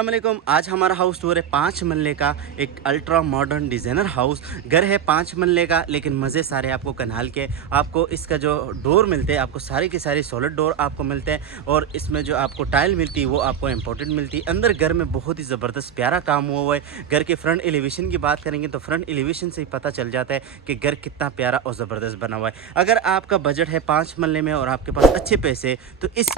अस्सलामुअलैकुम। आज हमारा हाउस टूर है 5 मरले का एक अल्ट्रा मॉडर्न डिज़ाइनर हाउस। घर है 5 मरले का, लेकिन मज़े सारे आपको कनाल के। आपको इसका जो डोर मिलते हैं, आपको सारी की सारी सॉलिड डोर आपको मिलते हैं, और इसमें जो आपको टाइल मिलती है वो आपको इम्पोर्टेड मिलती है। अंदर घर में बहुत ही ज़बरदस्त प्यारा काम हुआ है। घर के फ्रंट एलिवेशन की बात करेंगे तो फ्रंट एलिवेशन से ही पता चल जाता है कि घर कितना प्यारा और ज़बरदस्त बना हुआ है। अगर आपका बजट है 5 मरले में और आपके पास अच्छे पैसे, तो इस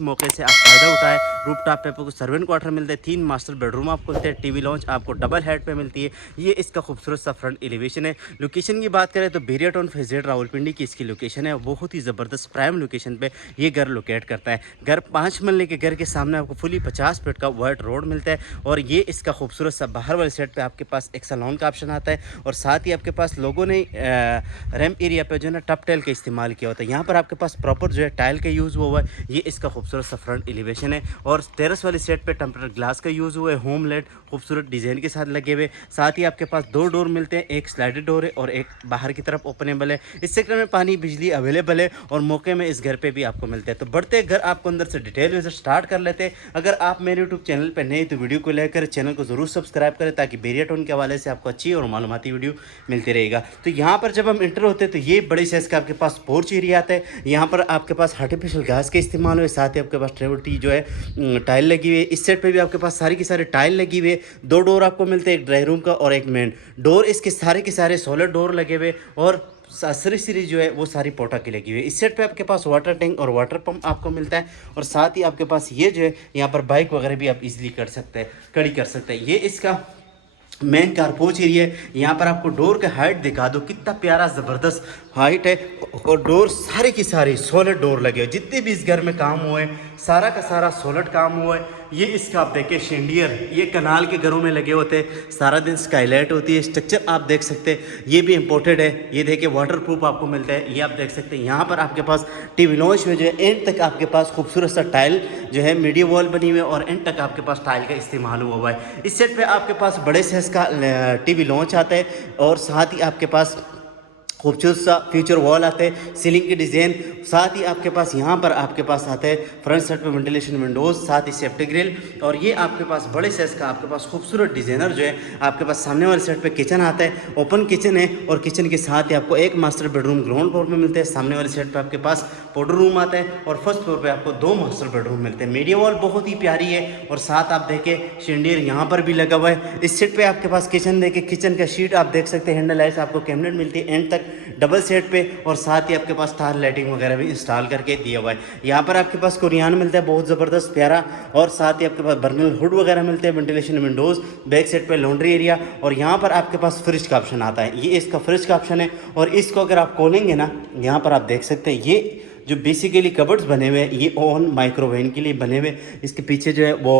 मौके से आप फ़ायदा उठाएँ। रूफ टॉप पे आपको सर्वेंट क्वार्टर मिलते हैं, 3 मास्टर बेडरूम आपको मिलते हैं, टीवी लॉन्च आपको डबल हेड पे मिलती है। ये इसका खूबसूरत सा फ्रंट एलिवेशन है। लोकेशन की बात करें तो बेरिया टाउन फेजेड रावलपिंडी की इसकी लोकेशन है। बहुत ही ज़बरदस्त प्राइम लोकेशन पे ये घर लोकेट करता है। घर 5 मरले के घर के सामने आपको फुली 50 फीट का वाइड रोड मिलता है, और ये इसका खूबसूरत सा बाहर वाले साइड पे आपके पास एक सैलून का ऑप्शन आता है, और साथ ही आपके पास लोगों ने रैम्प एरिया पे जो है ना टप टाइल का इस्तेमाल किया होता है। यहाँ पर आपके पास प्रॉपर जो है टाइल का यूज़ हुआ है। ये इसका खूबसूरत सा फ्रंट एलिवेशन है, और टेरेस वाली सेट पे टेम्परेचर ग्लास का यूज़ हुआ है। होम लेट खूबसूरत डिज़ाइन के साथ लगे हुए। साथ ही आपके पास 2 डोर मिलते हैं, एक स्लाइडेड डोर है और एक बाहर की तरफ ओपनेबल है। इस सेक्टर में पानी बिजली अवेलेबल है, और मौके में इस घर पे भी आपको मिलते हैं। तो बढ़ते घर आपको अंदर से डिटेल विजिट स्टार्ट कर लेते हैं। अगर आप मेरे यूट्यूब चैनल पर नए तो वीडियो को लेकर चैनल को ज़रूर सब्सक्राइब करें, ताकि बेरिया टाउन के हवाले से आपको अच्छी और मालूमाती वीडियो मिलती रहेगा। तो यहाँ पर जब हम इंटर होते हैं तो ये बड़े साइज का आपके पास पोर्च एरिया आता है। यहाँ पर आपके पास आर्टिफिशियल घास के इस्तेमाल हुए, साथ ही आपके पास ट्रेवल टी जो है टाइल लगी हुई है। इस सेट पे भी आपके पास सारी की सारी टाइल लगी हुई है। 2 डोर आपको मिलते हैं, एक ड्राई रूम का और एक मेन डोर। इसके सारे के सारे सॉलिड डोर लगे हुए, और सारी सीरीज जो है वो सारी पोटा की लगी हुई है। इस सेट पे आपके पास वाटर टैंक और वाटर पंप आपको मिलता है, और साथ ही आपके पास ये जो है यहाँ पर बाइक वगैरह भी आप इजीली कर सकते हैं, खड़ी कर सकते हैं। ये इसका मेन कारपोच एरिया है। यहाँ पर आपको डोर का हाइट दिखा दो, कितना प्यारा ज़बरदस्त हाइट है, और डोर सारे की सारी सॉलिड डोर लगे हुए। जितने भी इस घर में काम हुए सारा का सारा सॉलिड काम हुआ है। ये इसका आप देखिए शेंडियर, ये कनाल के घरों में लगे होते हैं, सारा दिन स्काईलाइट होती है। स्ट्रक्चर आप देख सकते हैं, ये भी इंपोर्टेड है। ये देखिए वाटर प्रूफ आपको मिलता है, ये आप देख सकते हैं। यहाँ पर आपके पास टीवी लॉन्च में जो है एंड तक आपके पास खूबसूरत सा टाइल जो है मीडिया वॉल बनी हुई है, और एंड तक आपके पास टाइल का इस्तेमाल हुआ है। इस सेट पे आपके पास बड़े साइज का टीवी लॉन्च आता है, और साथ ही आपके पास खूबसूरत सा फ्यूचर वॉल आते हैं, सीलिंग की डिज़ाइन। साथ ही आपके पास यहाँ पर आपके पास आता है फ्रंट साइड पे वेंटिलेशन विंडोज़, साथ ही सेफ्टी ग्रिल, और ये आपके पास बड़े साइज का आपके पास खूबसूरत डिज़ाइनर जो है आपके पास सामने वाले साइड पे किचन आता है। ओपन किचन है, और किचन के साथ ही आपको एक मास्टर बेडरूम ग्राउंड फ्लोर में मिलते हैं। सामने वाले साइड पर आपके पास पाउडर रूम आता है, और फर्स्ट फ्लोर पर आपको 2 मास्टर बेडरूम मिलते हैं। मीडिया वॉल बहुत ही प्यारी है, और साथ आप देखें शेंडियर यहाँ पर भी लगा हुआ है। इस सेट पे आपके पास किचन देखे, किचन का शीट आप देख सकते हैं, हैंडल लाइट्स आपको कैबिनेट मिलती है एंड तक डबल सेट पे, और साथ ही आपके पास स्टार लाइटिंग वगैरह भी इंस्टॉल करके दिया हुआ है। यहाँ पर आपके पास कुरियान मिलता है बहुत ज़बरदस्त प्यारा, और साथ ही आपके पास बर्नल हुड वगैरह मिलते हैं, वेंटिलेशन विंडोज़, बैक साइड पे लॉन्ड्री एरिया, और यहाँ पर आपके पास फ्रिज का ऑप्शन आता है। ये इसका फ्रिज का ऑप्शन है, और इसको अगर आप खोलेंगे ना, यहाँ पर आप देख सकते हैं ये जो बेसिकली कबर्ड्स बने हुए हैं, ये ओवन माइक्रोवेव के लिए बने हुए। इसके पीछे जो है वो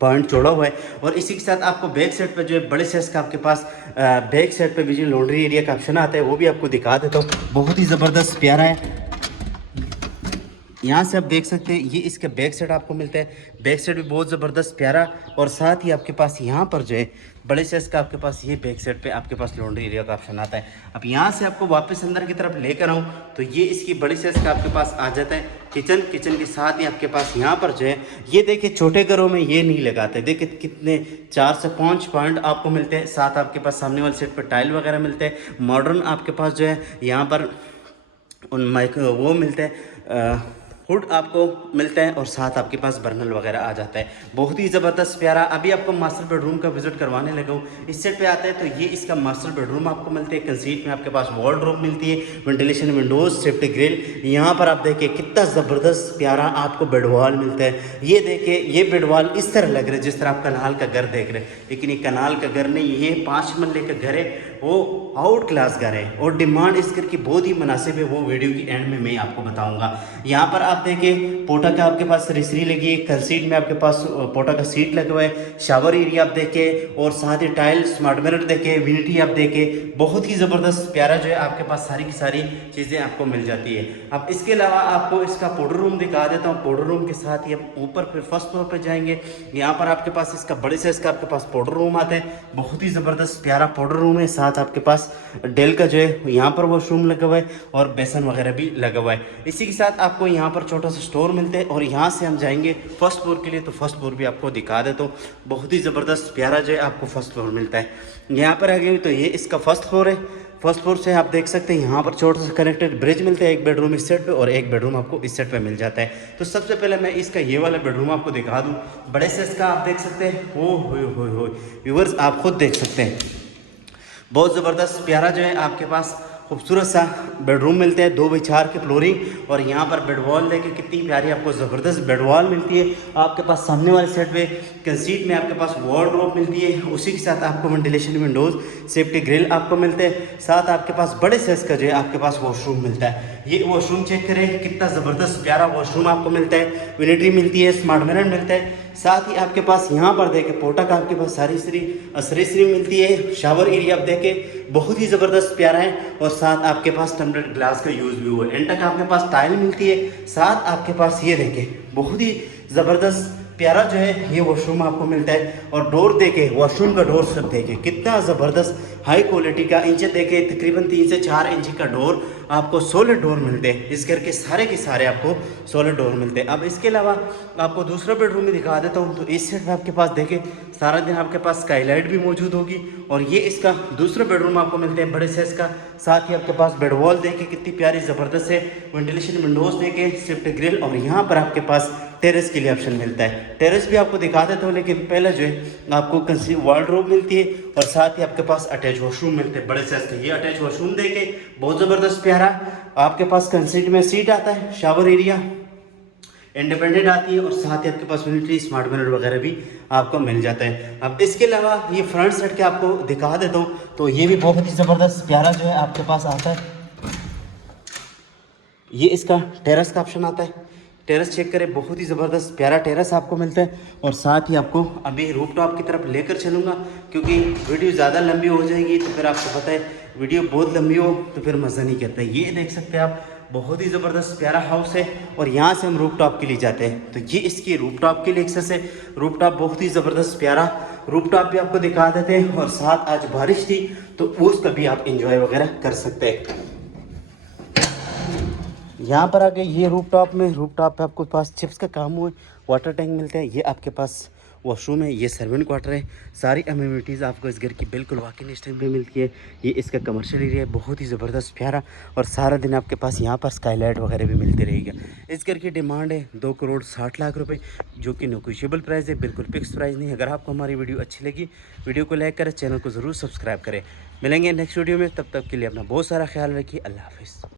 पॉइंट जोड़ा हुआ है, और इसी के साथ आपको बैक साइड पे जो है बड़े साइज का आपके पास बैक साइड पे भी जो लॉन्ड्री एरिया का ऑप्शन आता है, वो भी आपको दिखा देता हूँ। बहुत ही ज़बरदस्त प्यारा है। यहाँ से आप देख सकते हैं, ये इसके बैक साइड आपको मिलता है। बैक साइड भी बहुत ज़बरदस्त प्यारा, और साथ ही आपके पास यहाँ पर जो है बड़े साइज का आपके पास ये बैक साइड पे आपके पास लॉन्ड्री एरिया का ऑप्शन आता है। अब यहाँ से आपको वापस अंदर की तरफ लेकर आऊँ तो ये इसकी बड़ी साइज का आपके पास आ जाता है किचन के साथ ही आपके पास यहाँ पर जो है ये देखिए, छोटे घरों में ये नहीं लगाते। देखिए कितने 4 से 5 पॉइंट आपको मिलते हैं। साथ आपके पास सामने वाले सेट पर टाइल वगैरह मिलते हैं। मॉडर्न आपके पास जो है यहाँ पर उन माइक्रो वो मिलते हैं, हुड आपको मिलता है, और साथ आपके पास बर्नल वगैरह आ जाता है। बहुत ही ज़बरदस्त प्यारा। अभी आपको मास्टर बेडरूम का विजिट करवाने लगा हूँ। इस सेट पे आता है तो ये इसका मास्टर बेडरूम आपको मिलते हैं। कंसीट में आपके पास वार्डरोब मिलती है, वेंटिलेशन विंडोज, सेफ्टी ग्रिल। यहाँ पर आप देखिए कितना ज़बरदस्त प्यारा आपको बेडवॉल मिलता है। ये देखिए, ये बेडवॉल इस तरह लग रहा है जिस तरह आप कनाल का घर देख रहे हैं, लेकिन ये कनाल का घर नहीं, ये 5 मरले का घर है। वो आउट क्लास घर है, और डिमांड इस घर की बहुत ही मुनासिब है। वो वीडियो की एंड में मैं आपको बताऊंगा। यहाँ पर आप देखिए पोटा का आपके पास रिसरी लगी है, कंसीट में आपके पास पोटा का सीट लगा हुआ है। शावर एरिया आप देखें, और साथ ही टाइल, स्मार्ट मिरर देखें, विनिटी आप देखें। बहुत ही ज़बरदस्त प्यारा जो है आपके पास सारी की सारी चीज़ें आपको मिल जाती है। अब इसके अलावा आपको इसका पाउडर रूम दिखा देता हूँ। पाउडर रूम के साथ ही हम ऊपर फिर फर्स्ट फ्लोर पर जाएंगे। यहाँ पर आपके पास इसका बड़े साइज का आपके पास पाउडर रूम आता है। बहुत ही ज़बरदस्त प्यारा पाउडर रूम है। साथ साथ आपके पास डेल का जो है यहाँ पर वॉशरूम लगा हुआ है और बेसन वगैरह भी लगा हुआ है। इसी के साथ आपको यहाँ पर छोटा सा स्टोर मिलता है और यहाँ से हम जाएंगे फर्स्ट फ्लोर के लिए। तो फर्स्ट फ्लोर भी आपको दिखा देता हूँ, बहुत ही ज़बरदस्त प्यारा जो है आपको फर्स्ट फ्लोर मिलता है। यहाँ पर आ गए तो ये इसका फर्स्ट फ्लोर है। फर्स्ट फ्लोर से आप देख सकते हैं यहाँ पर छोटा सा कनेक्टेड ब्रिज मिलता है, एक बेडरूम इस सेट पे और एक बेडरूम आपको इस सेट पे मिल जाता है। तो सबसे पहले मैं इसका ये वाला बेडरूम आपको दिखा दूँ, बड़े साइज का आप देख सकते हैं। हो व्यूअर्स आप खुद देख सकते हैं, बहुत ज़बरदस्त प्यारा जो है आपके पास खूबसूरत सा बेडरूम मिलते हैं, 2x4 की फ्लोरिंग और यहाँ पर बेड वॉल देखिए कितनी प्यारी आपको ज़बरदस्त बेड वॉल मिलती है। आपके पास सामने वाले सेट पे कंसीट में आपके पास वार्डरोब मिलती है, उसी के साथ आपको वेंटिलेशन विंडोज़ सेफ्टी ग्रिल आपको मिलते हैं। साथ आपके पास बड़े साइज़ का जो है आपके पास वॉशरूम मिलता है। ये वॉशरूम चेक करें कितना ज़बरदस्त प्यारा वॉशरूम आपको मिलता है, विनिटी मिलती है, स्मार्ट मिरर मिलता है। साथ ही आपके पास यहाँ पर देखें पोटा का आपके पास सारी असरीसरी मिलती है। शावर एरिया आप देखें बहुत ही ज़बरदस्त प्यारा है और साथ आपके पास टम्बलर ग्लास का यूज़ भी हुआ है। एंड तक आपके पास टाइल मिलती है। साथ आपके पास ये देखें बहुत ही ज़बरदस्त प्यारा जो है ये वॉशरूम आपको मिलता है। और डोर देखे, वॉशरूम का डोर सब देखे कितना ज़बरदस्त हाई क्वालिटी का, इंच देखे तकरीबन 3 से 4 इंच का डोर आपको सॉलिड डोर मिलते हैं। इस घर के सारे आपको सॉलिड डोर मिलते हैं। अब इसके अलावा आपको दूसरा बेडरूम भी दिखा देता हूँ। तो इस साइड में आपके पास देखें सारा दिन आपके पास स्काईलाइट भी मौजूद होगी और ये इसका दूसरा बेडरूम आपको मिलते हैं बड़े साइज का। साथ ही आपके पास बेड वॉल देखे कितनी प्यारी ज़बरदस्त है, वेंटिलेशन विंडोज़ देखे, स्विफ्ट ग्रिल और यहाँ पर आपके पास टेरेस के लिए ऑप्शन मिलता है। टेरेस भी आपको दिखा देता हूँ, लेकिन पहले जो है आपको वार्डरोब मिलती है और साथ ही आपके पास अटैच वॉशरूम मिलते हैं बड़े साइज के। ये अटैच वॉशरूम देखे बहुत ज़बरदस्त प्यारा, आपके पास कंसीट में सीट आता है, शावर एरिया इंडिपेंडेंट आती है और साथ ही आपके पास यूनिटी स्मार्ट मिरर वगैरह भी आपको मिल जाता है। अब इसके अलावा ये फ्रंट साइड के आपको दिखा देता हूँ। तो ये भी बहुत ही ज़बरदस्त प्यारा जो है आपके पास आता है। ये इसका टेरेस का ऑप्शन आता है, टेरेस चेक करें बहुत ही ज़बरदस्त प्यारा टेरेस आपको मिलता है। और साथ ही आपको अभी रूफ टॉप की तरफ लेकर चलूँगा क्योंकि वीडियो ज़्यादा लंबी हो जाएगी तो फिर आपको पता है वीडियो बहुत लंबी हो तो फिर मज़ा नहीं करता। ये देख सकते हैं आप बहुत ही ज़बरदस्त प्यारा हाउस है और यहाँ से हम रूफ टॉप के लिए जाते हैं। तो ये इसकी रूफ टॉप के लिए एक्सेस है। रूफ टॉप बहुत ही ज़बरदस्त प्यारा रूफ टॉप भी आपको दिखा देते हैं और साथ आज बारिश थी तो उसका भी आप इंजॉय वगैरह कर सकते हैं। यहाँ पर आके ये रूफ टॉप पे आपको पास चिप्स का काम हुआ है, वाटर टैंक मिलता है। ये आपके पास वॉशरूम है, ये सर्वेंट क्वार्टर है। सारी अम्यूनिटीज़ आपको इस घर की बिल्कुल वॉकिंग डिस्टेंस पे मिलती है। ये इसका कमर्शियल एरिया है बहुत ही ज़बरदस्त प्यारा और सारा दिन आपके पास यहाँ पर स्काईलाइट वगैरह भी मिलती रहेगा। इस घर की डिमांड है 2,60,00,000 रुपये, जो कि नेगोशिएबल प्राइस है, बिल्कुल फिक्स प्राइस नहीं। अगर आपको हमारी वीडियो अच्छी लगी वीडियो को लाइक करें, चैनल को ज़रूर सब्सक्राइब करें। मिलेंगे नेक्स्ट वीडियो में, तब तक के लिए अपना बहुत सारा ख्याल रखिए। अल्लाह हाफिज़।